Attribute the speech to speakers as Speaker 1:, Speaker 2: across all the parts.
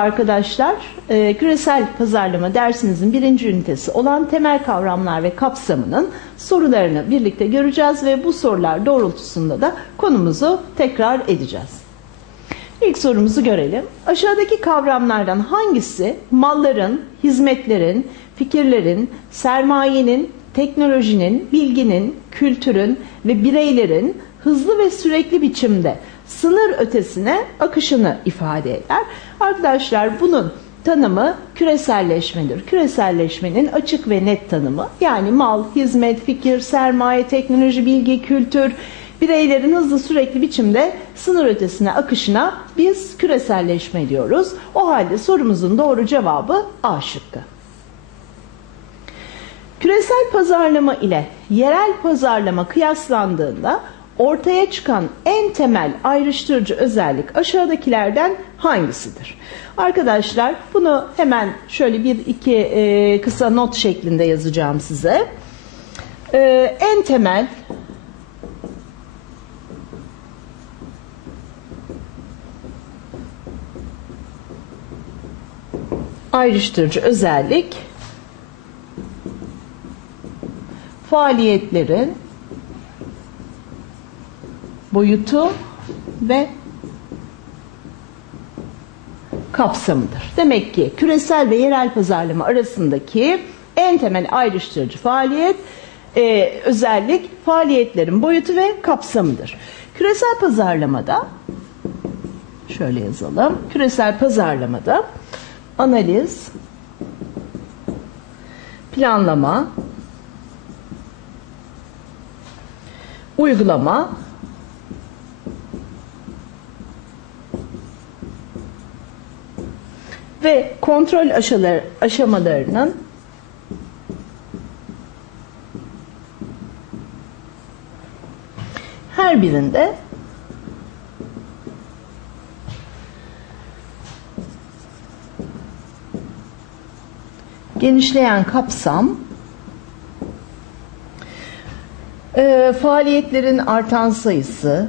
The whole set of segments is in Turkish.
Speaker 1: arkadaşlar. Ee, küresel pazarlama dersimizin birinci ünitesi olan temel kavramlar ve kapsamının sorularını birlikte göreceğiz ve bu sorular doğrultusunda da konumuzu tekrar edeceğiz. İlk sorumuzu görelim. Aşağıdaki kavramlardan hangisi malların, hizmetlerin, fikirlerin, sermayenin, teknolojinin, bilginin, kültürün ve bireylerin hızlı ve sürekli biçimde sınır ötesine akışını ifade eder. Arkadaşlar bunun tanımı küreselleşmedir. Küreselleşmenin açık ve net tanımı yani mal, hizmet, fikir, sermaye, teknoloji, bilgi, kültür, bireylerin hızlı sürekli biçimde sınır ötesine akışına biz küreselleşme diyoruz. O halde sorumuzun doğru cevabı A şıkkı. Küresel pazarlama ile yerel pazarlama kıyaslandığında ortaya çıkan en temel ayrıştırıcı özellik aşağıdakilerden hangisidir? Arkadaşlar bunu hemen şöyle bir iki e, kısa not şeklinde yazacağım size. E, en temel ayrıştırıcı özellik faaliyetlerin boyutu ve kapsamıdır. Demek ki küresel ve yerel pazarlama arasındaki en temel ayrıştırıcı faaliyet e, özellik faaliyetlerin boyutu ve kapsamıdır. Küresel pazarlamada şöyle yazalım. Küresel pazarlamada analiz, planlama, uygulama ve kontrol aşaları, aşamalarının her birinde genişleyen kapsam e, faaliyetlerin artan sayısı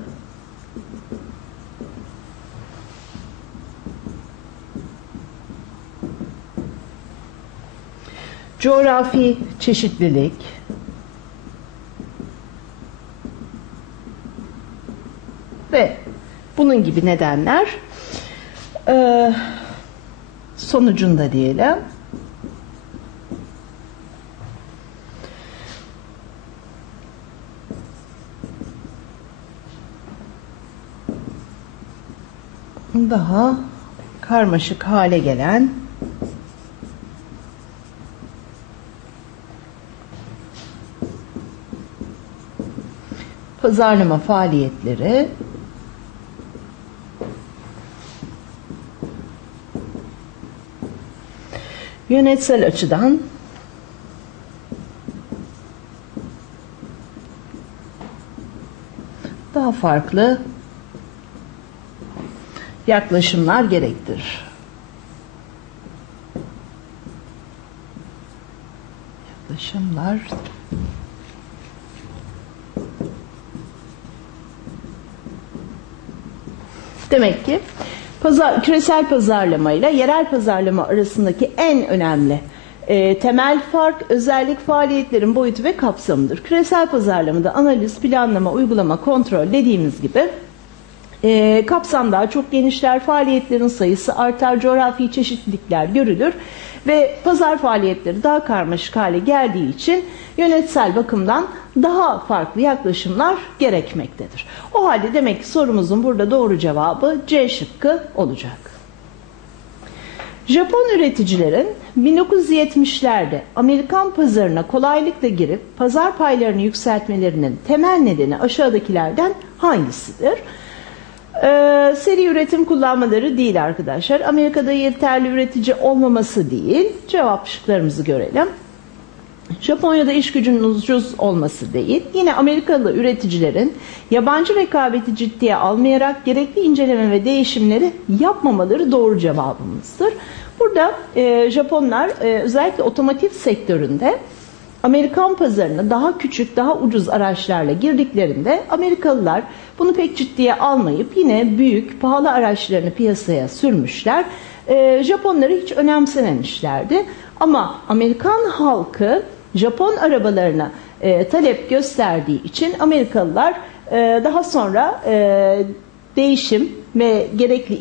Speaker 1: coğrafi çeşitlilik. Ve bunun gibi nedenler e, sonucunda diyelim. Daha karmaşık hale gelen pazarlama faaliyetleri yönetsel açıdan daha farklı yaklaşımlar gerektirir. Yaklaşımlar Demek ki pazar, küresel pazarlama ile yerel pazarlama arasındaki en önemli e, temel fark özellik faaliyetlerin boyutu ve kapsamıdır. Küresel pazarlamada analiz, planlama, uygulama, kontrol dediğimiz gibi e, kapsam daha çok genişler, faaliyetlerin sayısı artar, coğrafi çeşitlilikler görülür ve pazar faaliyetleri daha karmaşık hale geldiği için yönetsel bakımdan daha farklı yaklaşımlar gerekmektedir. O halde demek ki sorumuzun burada doğru cevabı C şıkkı olacak. Japon üreticilerin 1970'lerde Amerikan pazarına kolaylıkla girip pazar paylarını yükseltmelerinin temel nedeni aşağıdakilerden hangisidir? Ee, seri üretim kullanmaları değil arkadaşlar. Amerika'da yeterli üretici olmaması değil. Cevap şıklarımızı görelim. Japonya'da iş gücünün ucuz olması değil. Yine Amerikalı üreticilerin yabancı rekabeti ciddiye almayarak gerekli inceleme ve değişimleri yapmamaları doğru cevabımızdır. Burada e, Japonlar e, özellikle otomotiv sektöründe Amerikan pazarına daha küçük, daha ucuz araçlarla girdiklerinde Amerikalılar bunu pek ciddiye almayıp yine büyük, pahalı araçlarını piyasaya sürmüşler. Ee, Japonları hiç önemsememişlerdi. Ama Amerikan halkı Japon arabalarına e, talep gösterdiği için Amerikalılar e, daha sonra e, değişim ve gerekli